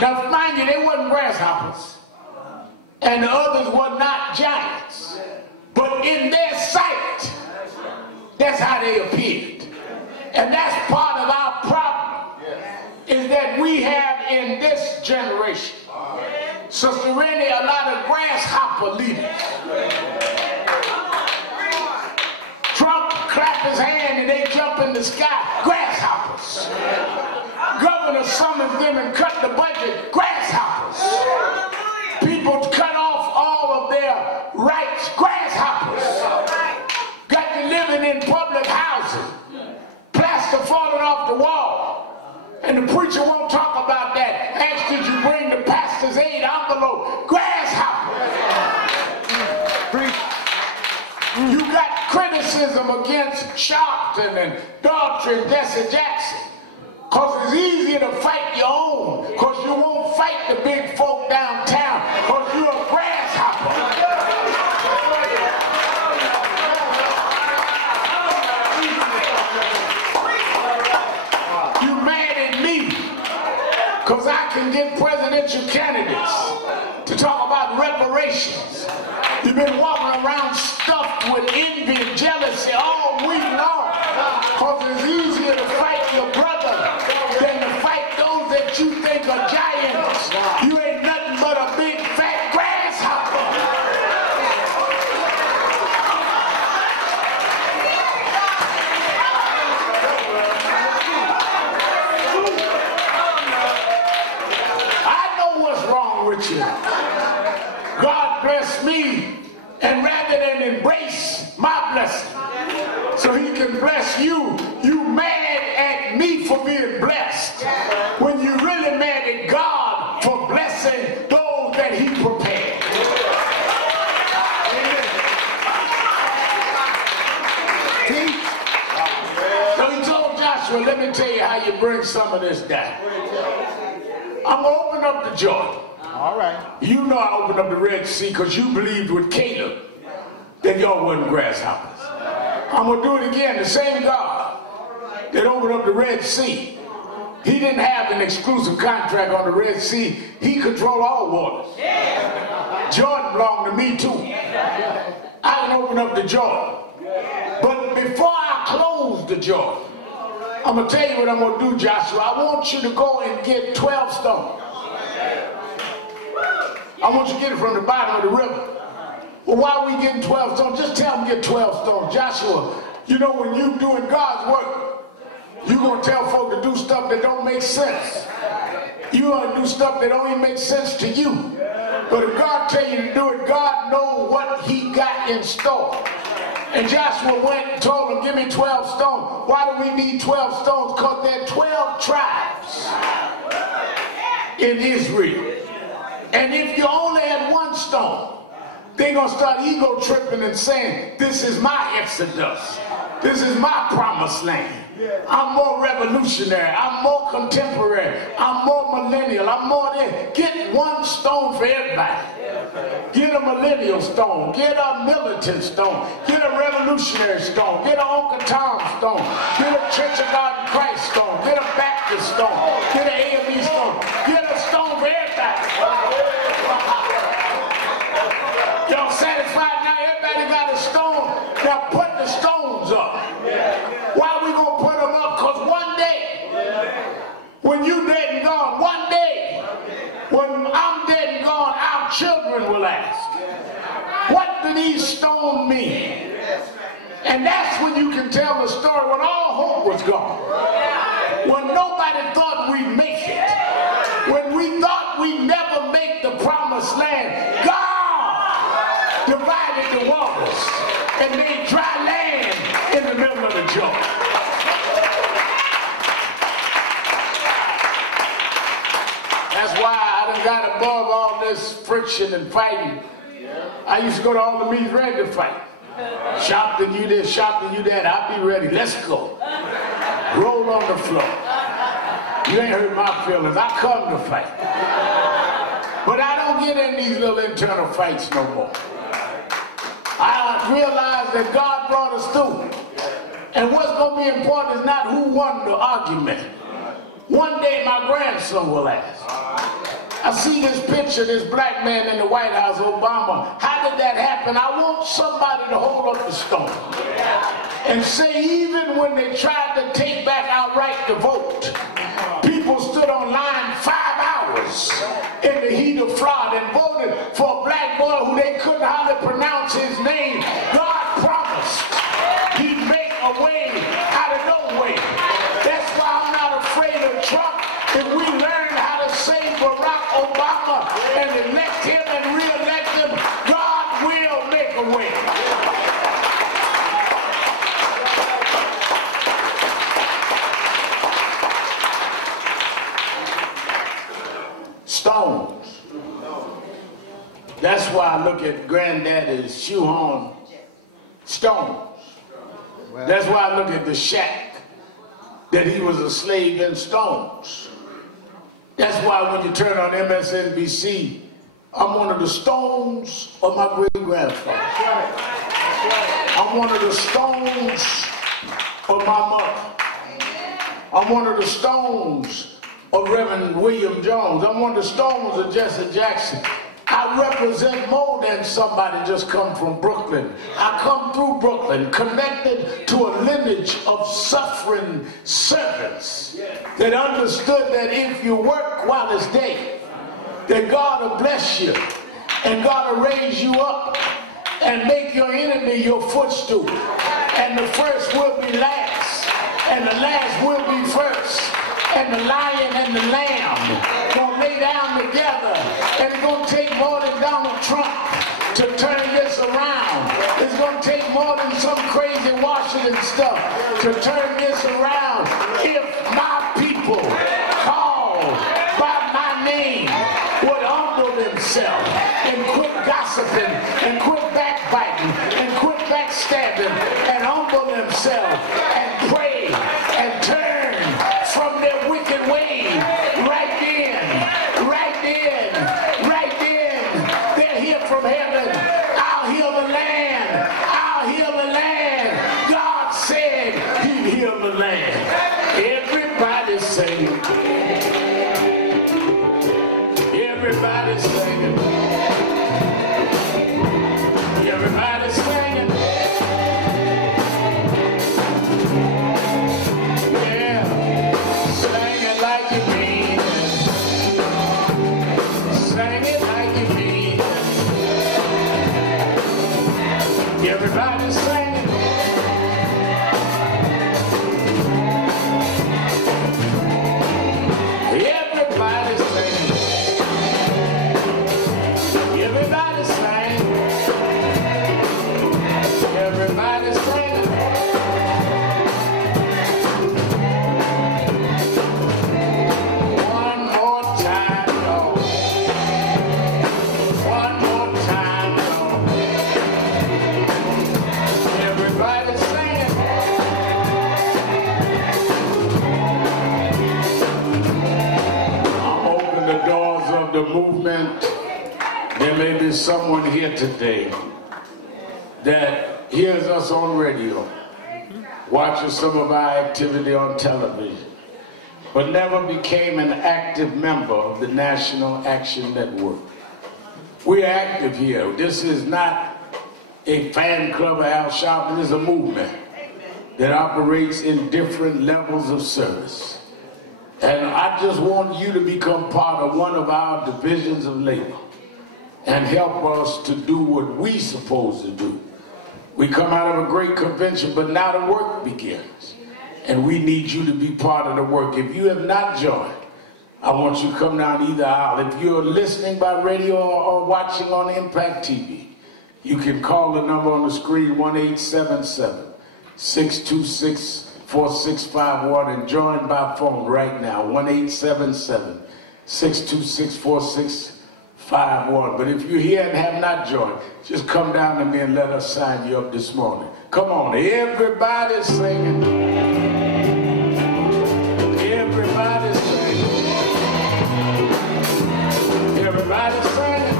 Now, mind you, they wasn't grasshoppers, and the others were not giants. But in their sight, that's how they appeared. And that's part of our problem, is that we have in this generation, Sister Rennie, a lot of grasshopper leaders. Trump clap his hand and they jump in the sky, grasshoppers. Governor summons them and cut the budget, grasshoppers. People cut off all of their rights, grasshoppers. Got you living in public housing, plaster falling off the wall, and the preacher won't talk about that. Ask, did you bring the pastor's aid envelope? Grasshoppers. You got criticism against Sharpton and Daughtry and Jesse Jackson, because it's easier to fight your own, because you won't fight the big folk downtown, because you're a grasshopper. You mad at me because I can get presidential candidates to talk about reparations. You've been walking around stuffed with envy and jealousy all week long, because it's easier to fight your brother than to fight those that you think are giants. You ain't nothing but a big fat grasshopper. I know what's wrong with you. God bless me, and rather than embrace my blessing so he can bless you, you mad at me for being blessed, when you really mad at God for blessing those that he prepared. So he told Joshua, let me tell you how you bring some of this down. I'm going to open up the Jordan. All right. You know I opened up the Red Sea because you believed with Caleb that y'all wasn't grasshoppers. I'm going to do it again. The same God that opened up the Red Sea He didn't have an exclusive contract on the Red Sea. He controlled all waters. Jordan belonged to me too. I can open up the Jordan. But before I close the Jordan, I'm going to tell you what I'm going to do, Joshua. I want you to go and get 12 stones. I want you to get it from the bottom of the river. Well, why are we getting 12 stones? Just tell them to get 12 stones. Joshua, you know when you're doing God's work, you're going to tell folk to do stuff that don't make sense. You're going to do stuff that don't even make sense to you. But if God tell you to do it, God knows what he got in store. And Joshua went and told him, give me 12 stones. Why do we need 12 stones? Because there are 12 tribes in Israel. And if you only had one stone, they're going to start ego tripping and saying, this is my Exodus. This is my promised land. I'm more revolutionary. I'm more contemporary. I'm more millennial. I'm more there. Get one stone for everybody. Get a millennial stone. Get a militant stone. Get a revolutionary stone. Get an Uncle Tom stone. Get a Church of God in Christ stone. Get a Baptist stone. Get an AME stone. Get a stone for everybody. Y'all satisfied now? Everybody got a stone. Now put the stones up. Why are we going to put them up? Because one day, when you dead and gone, one day, when I'm dead and gone, our children will ask, what do these stones mean? And that's when you can tell the story when all hope was gone. When nobody thought we'd make it. When we thought we'd never make the promised land. God divided the waters and made dry land in the middle of the Jordan. That's why I done got above all this friction and fighting. I used to go to all the meetings ready to fight. Shopton, you this, Shopton, you that. I'll be ready. Let's go. Roll on the floor. You ain't hurt my feelings. I come to fight. But I don't get in these little internal fights no more. I realize that God brought us through. And what's going to be important is not who won the argument. One day my grandson will ask. I see this picture, this black man in the White House, Obama. How did that happen? I want somebody to hold up the stone and say even when they tried to take back our right to vote, people stood on line 5 hours in the heat of fraud and voted for a black boy who they couldn't hardly pronounce his name. God promised he'd make a way out of no way. That's why I'm not afraid of Trump. If we learn how to save Barack Obama and elect him and re-elect him, God will make a way. Stones. That's why I look at Granddaddy's shoehorn stones. That's why I look at the shack that he was a slave in stones. That's why when you turn on MSNBC, I'm one of the stones of my great-grandfather. I'm one of the stones of my mother. I'm one of the stones of Reverend William Jones. I'm one of the stones of Jesse Jackson. I represent more than somebody just come from Brooklyn. I come through Brooklyn, connected to a lineage of suffering servants that understood that if you work while it's day, that God will bless you and God will raise you up and make your enemy your footstool. And the first will be last, and the last will be first. And the lion and the lamb gonna lay down together, and it's gonna take more than Donald Trump to turn this around. It's gonna take more than some crazy Washington stuff to turn this around. If my people called by my name would humble themselves and quit gossiping and quit backbiting and quit backstabbing and humble themselves and pray and turn from their wicked ways, right then, they'll hear from heaven, I'll heal the land, I'll heal the land. God said he'd heal the land. Everybody singing. Everybody's singing. Everybody's singing. Yeah, sing it like you mean it. Sing it like you mean it. Everybody's singing. Everybody's singing. Everybody's singing. Everybody's singing. One more time, y'all. One more time, y'all. Everybody's singing. I'm opening the doors of the movement. There may be someone here today that hears us on radio, watches some of our activity on television, but never became an active member of the National Action Network. We're active here. This is not a fan club of Al Sharpton. It is a movement that operates in different levels of service. And I just want you to become part of one of our divisions of labor and help us to do what we're supposed to do. We come out of a great convention, but now the work begins. And we need you to be part of the work. If you have not joined, I want you to come down either aisle. If you're listening by radio or watching on Impact TV, you can call the number on the screen, 1-877-626-4651, and join by phone right now, 1-877-626-4651. But if you're here and have not joined, just come down to me and let us sign you up this morning. Come on, everybody's singing. Everybody's singing. Everybody's singing.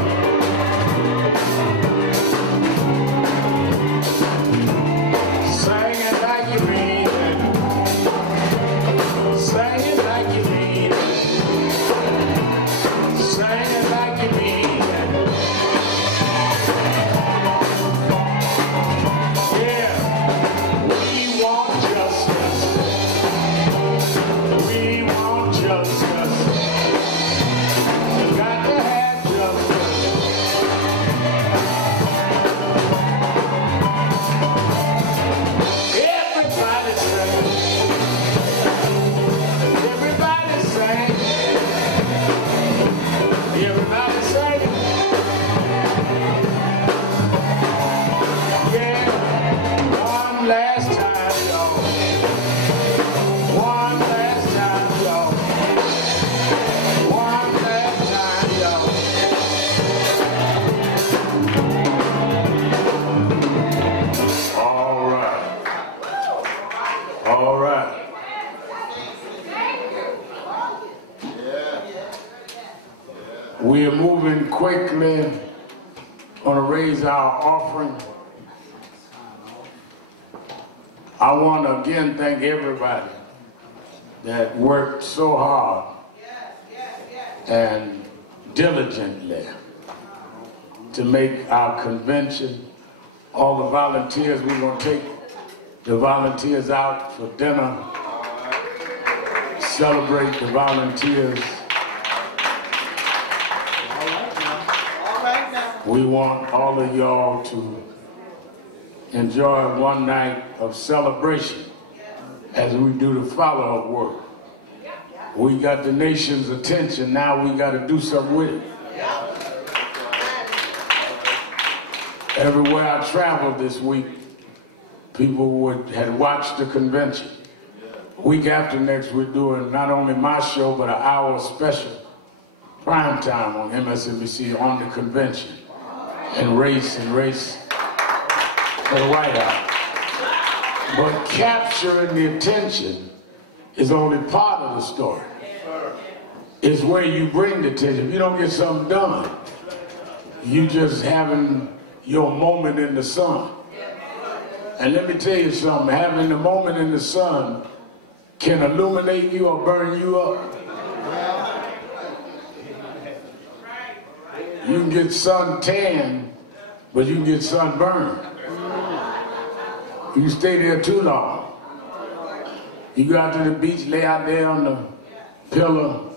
Sing it like you mean it. Sing it like you mean it. Sing it like you mean it. Yeah, we want justice. We want justice. You got to have justice. Everybody's saying. Everybody's saying. Everybody's saying. Yeah, one last time, y'all. One last time, y'all. One last time, y'all. All right. All right. We are moving quickly. Going to raise our offering. I want to again thank everybody that worked so hard and diligently to make our convention. All the volunteers, we're going to take the volunteers out for dinner, celebrate the volunteers. We want all of y'all to enjoy one night of celebration as we do the follow-up work. We got the nation's attention, now we got to do something with it. Everywhere I traveled this week, people had watched the convention. Week after next, we're doing not only my show, but an hour special prime time on MSNBC on the convention and race for the White House. But capturing the attention is only part of the story. It's where you bring the attention. If you don't get something done, you just having your moment in the sun. And let me tell you something, having the moment in the sun can illuminate you or burn you up. You can get suntan, but you can get sunburned. You stay there too long. You go out to the beach, lay out there on the pillow,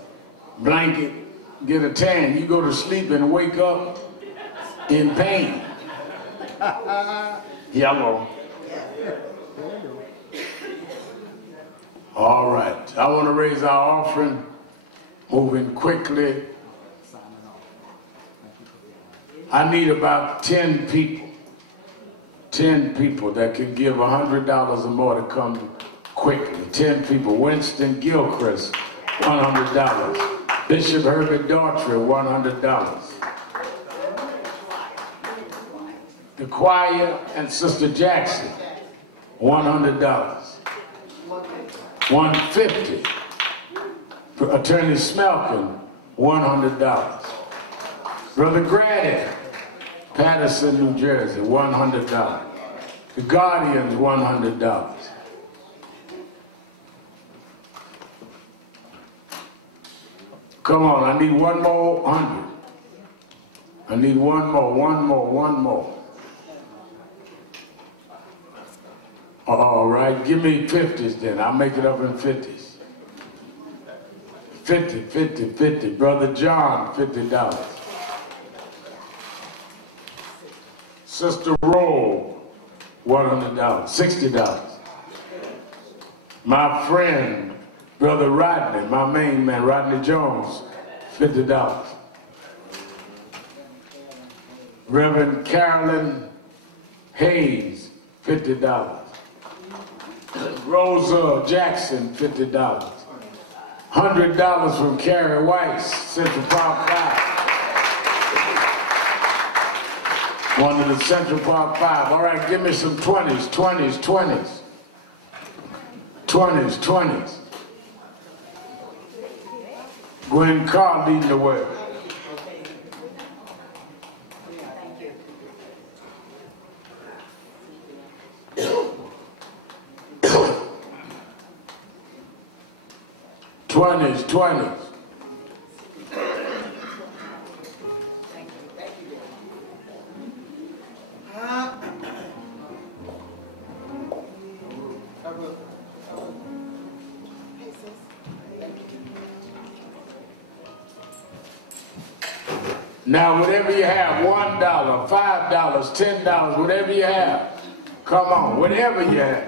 blanket, get a tan. You go to sleep and wake up in pain. Yellow. All right. I want to raise our offering, moving quickly. I need about 10 people. 10 people that can give $100 or more to come quickly. 10 people. Winston Gilchrist, $100. Bishop Herbert Daughtry, $100. The choir and Sister Jackson, $100. $150. For Attorney Smelkin, $100. Brother Grady, Patterson, New Jersey, $100. The Guardians, $100. Come on, I need one more 100. I need one more. All right, give me 50s then. I'll make it up in 50s. 50. Brother John, $50. Sister Roll, $100. $60. My friend, Brother Rodney, my main man, Rodney Jones, $50. Reverend Carolyn Hayes, $50. Rosa Jackson, $50. $100 from Carrie Weiss, Central Park 5. One of the Central Park 5. All right, give me some 20s. 20s. Gwen Carr leading the way. Twenties. Now, whatever you have, $1, $5, $10, whatever you have, come on, whatever you have.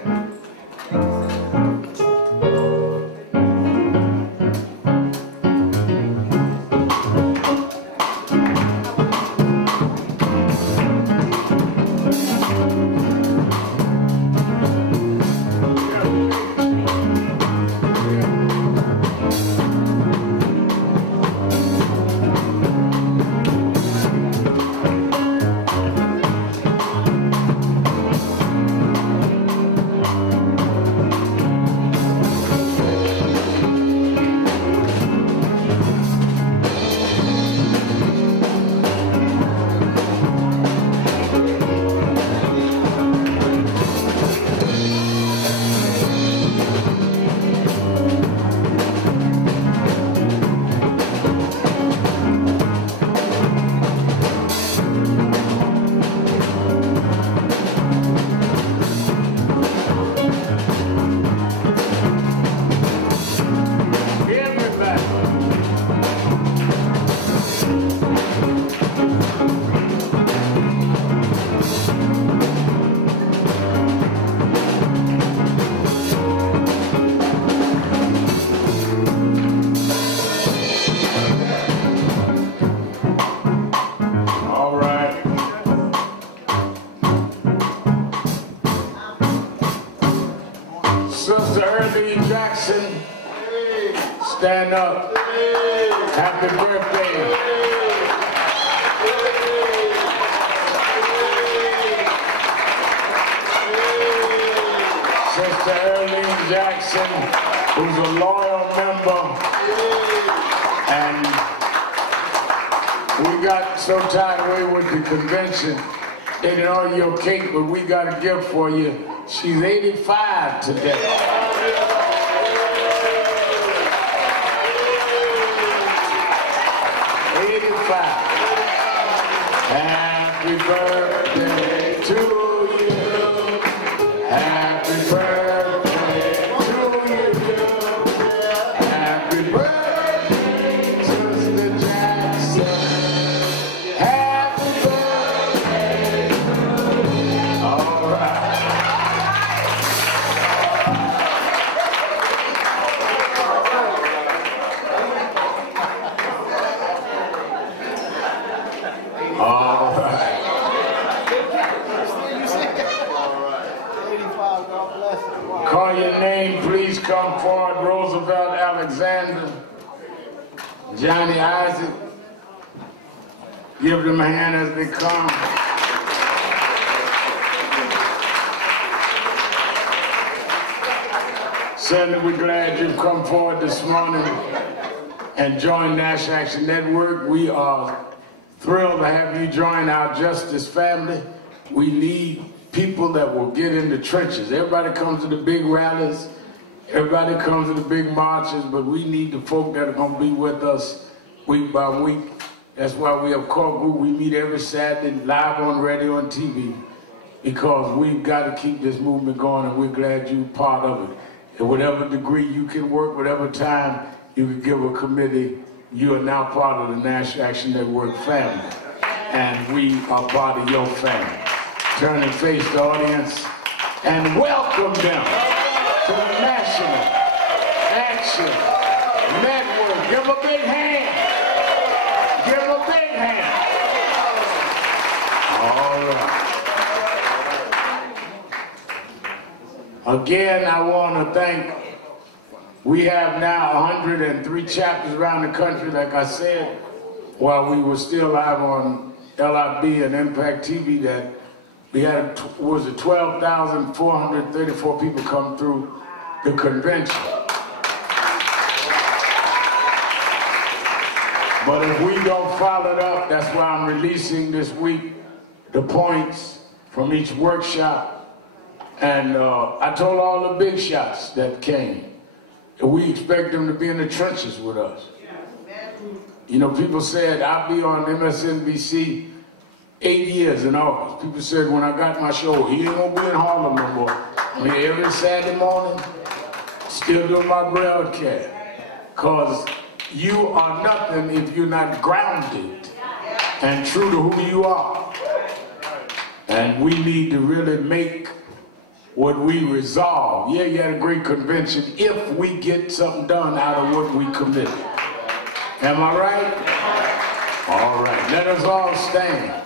Stand up. Happy birthday. Sister Earlene Jackson, who's a loyal member. And we got so tied away with the convention. They didn't order your cake, but we got a gift for you. She's 85 today. right. Happy birthday to you. Happy birthday to you. Happy birthday, Sister Jackson. Happy birthday. All right. All right. Call your name, please come forward. Roosevelt Alexander, Johnny Isaac. Give them a hand as they come. Certainly we're glad you've come forward this morning and joined National Action Network. We are thrilled to have you join our Justice family. We need people that will get in the trenches. Everybody comes to the big rallies, everybody comes to the big marches, but we need the folk that are going to be with us week by week. That's why we have core group. We meet every Saturday live on radio and TV because we've got to keep this movement going, and we're glad you're part of it. At whatever degree you can work, whatever time you can give a committee, you are now part of the National Action Network family, and we are part of your family. Turn and face the audience and welcome them to the National Action Network. Give them a big hand. Give them a big hand. All right. Again, I want to thank, we have now 103 chapters around the country, like I said, while we were still live on LIB and Impact TV, that we had, was it 12,434 people come through the convention. But if we don't follow it up, that's why I'm releasing this week the points from each workshop. And I told all the big shots that came that we expect them to be in the trenches with us. You know, people said, I'll be on MSNBC 8 years in August. People said when I got my show, he ain't gonna be in Harlem no more. I mean, every Saturday morning, still doing my broadcast. Cause you are nothing if you're not grounded and true to who you are. And we need to really make what we resolve. Yeah, you had a great convention if we get something done out of what we committed. Am I right? All right, let us all stand.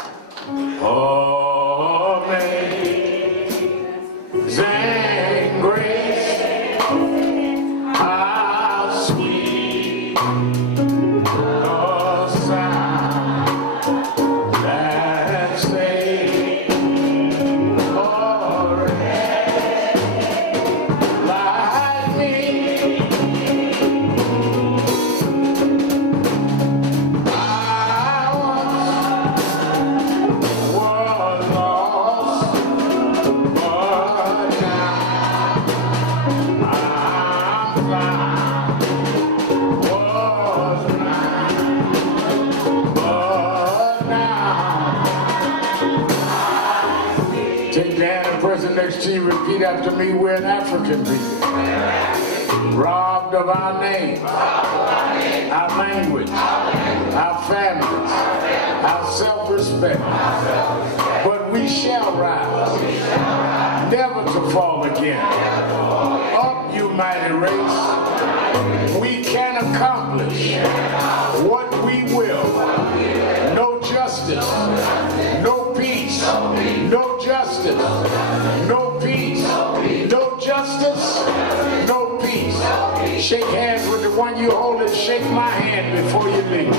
Oh, amazing grace, how sweet the sound that saved a wretch like me. Next to you, repeat after me. We're an African people, robbed of our name, our language, our families, our self-respect. But we shall rise, never to fall again. Up, you mighty race. We can accomplish what we will. No justice, no peace, no justice, no peace, no justice, no peace. Shake hands with the one you hold and shake my hand before you leave.